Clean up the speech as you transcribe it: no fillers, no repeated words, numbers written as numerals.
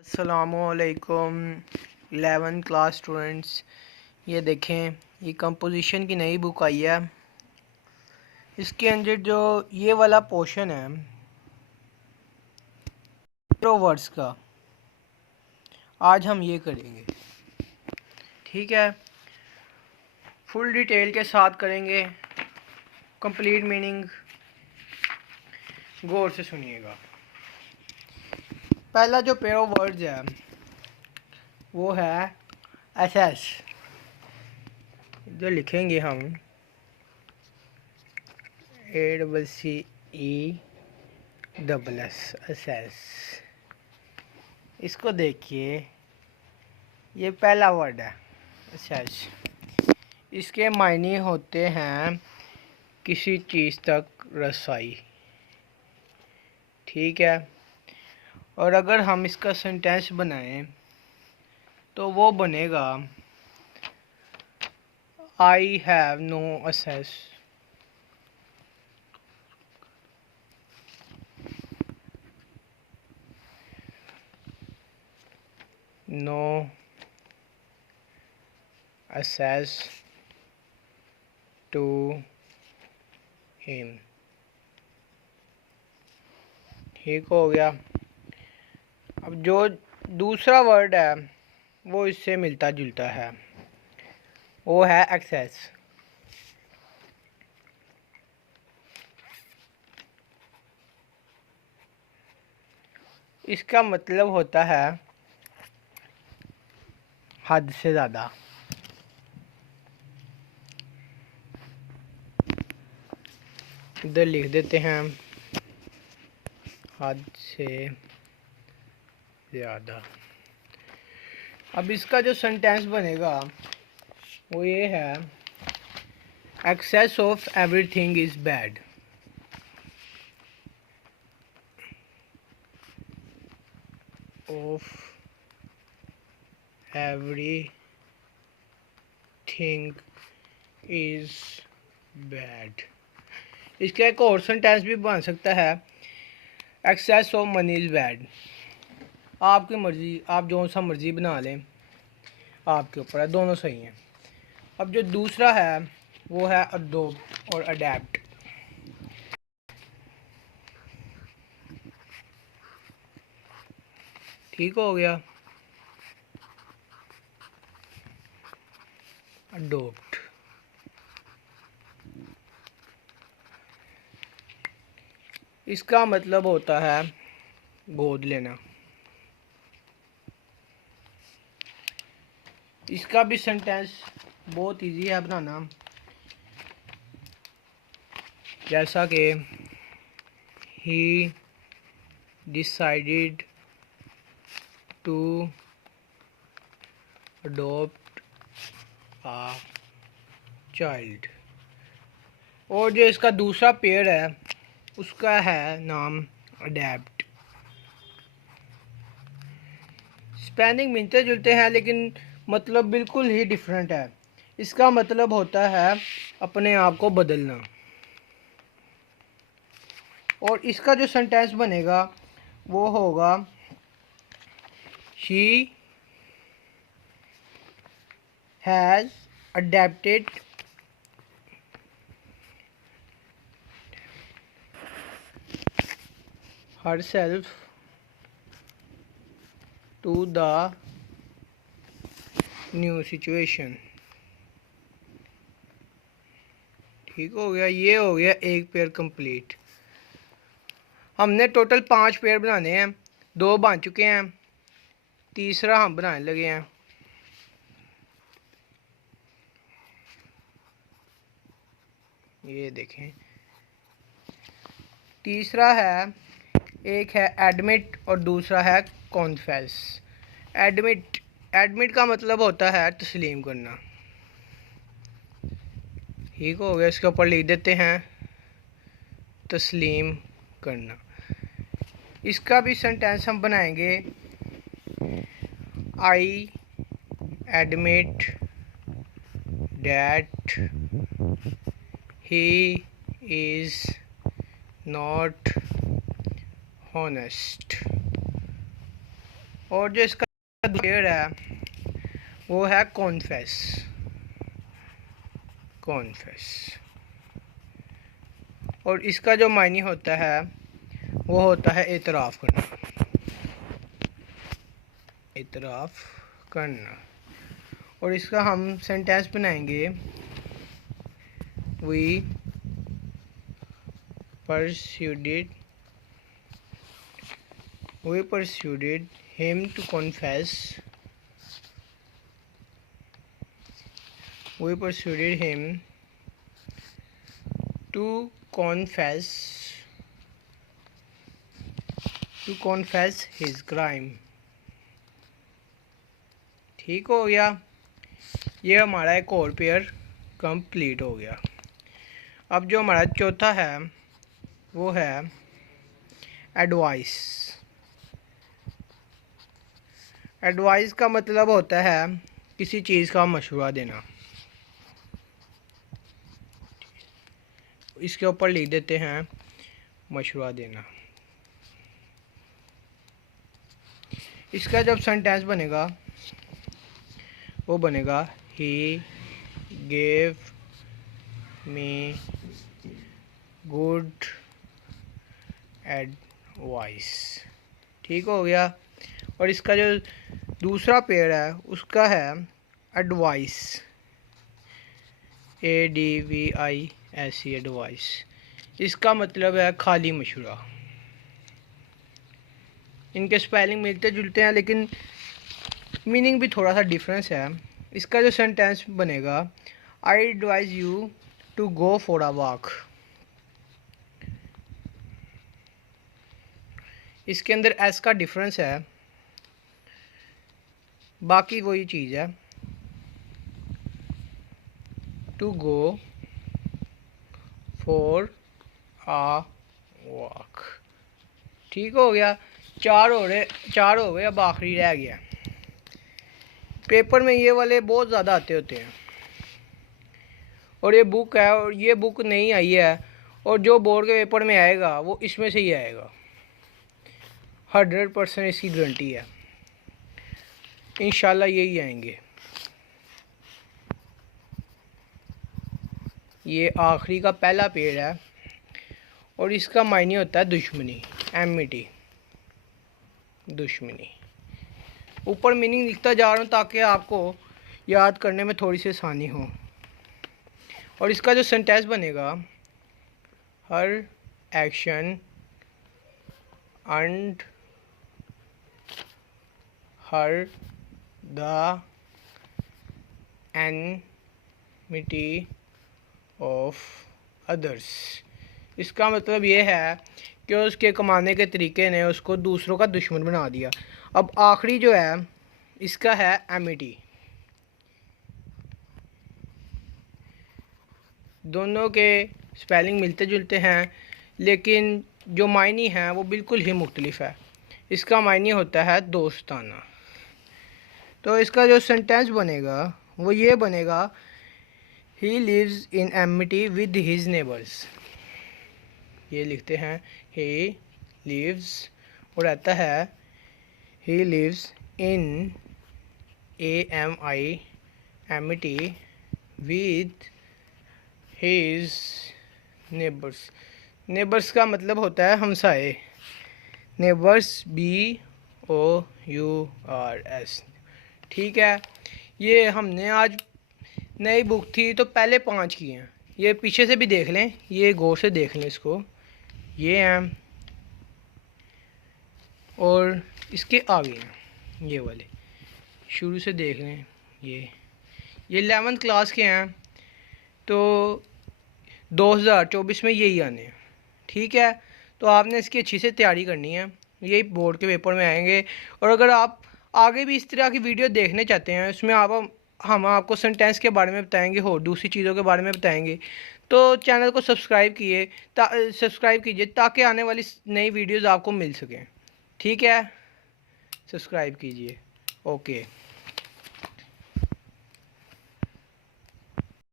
अस्सलामुअलैकुम 11th class students. ये देखें, ये कंपोजिशन की नई बुक आई है। इसके अंदर जो ये वाला पोर्शन है वर्ड्स का, आज हम ये करेंगे। ठीक है, फुल डिटेल के साथ करेंगे, कंप्लीट मीनिंग गौर से सुनिएगा। पहला जो पेयर ऑफ वर्ड्स है वो है एसएस। जो लिखेंगे हम ACCESS एसएस। इसको देखिए, ये पहला वर्ड है एसएस। इसके मायने होते हैं किसी चीज़ तक रसाई। ठीक है, और अगर हम इसका सेंटेंस बनाएं तो वो बनेगा I have no access. No access to him. ठीक हो गया। अब जो दूसरा वर्ड है वो इससे मिलता जुलता है, वो है एक्सेस। इसका मतलब होता है हद से ज़्यादा। इधर लिख देते हैं हद से ज़्यादा। अब इसका जो सेंटेंस बनेगा वो ये है, excess of everything is bad. Of everything is bad. इसका एक और सेंटेंस भी बन सकता है, excess of money is bad. आपकी मर्ज़ी, आप जो सा मर्ज़ी बना लें, आपके ऊपर है, दोनों सही हैं। अब जो दूसरा है वो है अडोप्ट और अडेप्ट। ठीक हो गया, अडोप्ट। इसका मतलब होता है गोद लेना। इसका भी सेंटेंस बहुत इजी है बनाना, जैसा कि he decided to adopt a child. और जो इसका दूसरा पेयर है उसका है नाम अडेप्ट। स्पेलिंग मिलते जुलते हैं लेकिन मतलब बिल्कुल ही डिफरेंट है। इसका मतलब होता है अपने आप को बदलना। और इसका जो सेंटेंस बनेगा वो होगा she has adapted herself to the new situation। ठीक हो गया, ये हो गया एक पेयर कंप्लीट। हमने टोटल 5 पेयर बनाने हैं, 2 बन चुके हैं, तीसरा हम बनाने लगे हैं। ये देखें, तीसरा है, एक है एडमिट और दूसरा है कॉन्फेस। एडमिट का मतलब होता है तस्लीम करना। ठीक हो गया, इसके ऊपर लिख देते हैं तस्लीम करना। इसका भी सेंटेंस हम बनाएंगे, I admit that he is not honest। और जो इसका पेड़ है वो है कॉन्फेस। और इसका जो मायने होता है वो होता है एतराफ़ करना। और इसका हम सेंटेंस बनाएंगे, we persuaded him to confess his crime। ठीक हो गया। ये हमारा एक और पेयर कंप्लीट हो गया। अब जो हमारा चौथा है वो है एडवाइस। एडवाइस का मतलब होता है किसी चीज़ का मशवरा देना। इसके ऊपर लिख देते हैं मशवरा देना। इसका जब सेंटेंस बनेगा वो बनेगा he gave me good advice. ठीक हो गया। और इसका जो दूसरा पेयर है उसका है एडवाइस, ADVIS, एडवाइस। इसका मतलब है खाली मशवरा। इनके स्पेलिंग मिलते जुलते हैं लेकिन मीनिंग भी थोड़ा सा डिफरेंस है। इसका जो सेंटेंस बनेगा, I advise you to go for a walk. इसके अंदर एस का डिफरेंस है, बाकी वही चीज़ है, to go for a walk. ठीक हो गया। चार हो गए, अब आखिरी रह गया। पेपर में ये वाले बहुत ज़्यादा आते होते हैं और ये बुक है और ये बुक नहीं आई है, और जो बोर्ड के पेपर में आएगा वो इसमें से ही आएगा। 100% इसकी गारंटी है। इंशाल्लाह यही आएंगे। ये आखिरी का पहला पेड़ है और इसका मायने होता है दुश्मनी, एमिटी, दुश्मनी। ऊपर मीनिंग लिखता जा रहा हूँ ताकि आपको याद करने में थोड़ी सी आसानी हो। और इसका जो सेंटेंस बनेगा, her action and her the enmity of others. इसका मतलब ये है कि उसके कमाने के तरीके ने उसको दूसरों का दुश्मन बना दिया। अब आखिरी जो है इसका है एमिटी। दोनों के स्पेलिंग मिलते जुलते हैं लेकिन जो मायने हैं वो बिल्कुल ही मुख्तलिफ है। इसका मायने होता है दोस्ताना। तो इसका जो सेंटेंस बनेगा वो ये बनेगा, he lives in amity with his neighbours. ये लिखते हैं ही लिव्स और आता है he lives in AMI amity with his neighbours. Neighbours का मतलब होता है हमसाए। Neighbours BOURS। ठीक है। ये हमने आज नई बुक थी तो पहले 5 किए हैं। ये पीछे से भी देख लें, ये गौर से देख लें इसको, ये हैं और इसके आगे हैं ये वाले, शुरू से देख लें। ये 11th क्लास के हैं तो 2024 में यही आने हैं। ठीक है। तो आपने इसकी अच्छी से तैयारी करनी है, यही बोर्ड के पेपर में आएंगे। और अगर आप आगे भी इस तरह की वीडियो देखने चाहते हैं, उसमें हम आपको सेंटेंस के बारे में बताएंगे और दूसरी चीज़ों के बारे में बताएंगे, तो चैनल को सब्सक्राइब कीजिए ताकि आने वाली नई वीडियोज़ आपको मिल सकें। ठीक है, सब्सक्राइब कीजिए। ओके।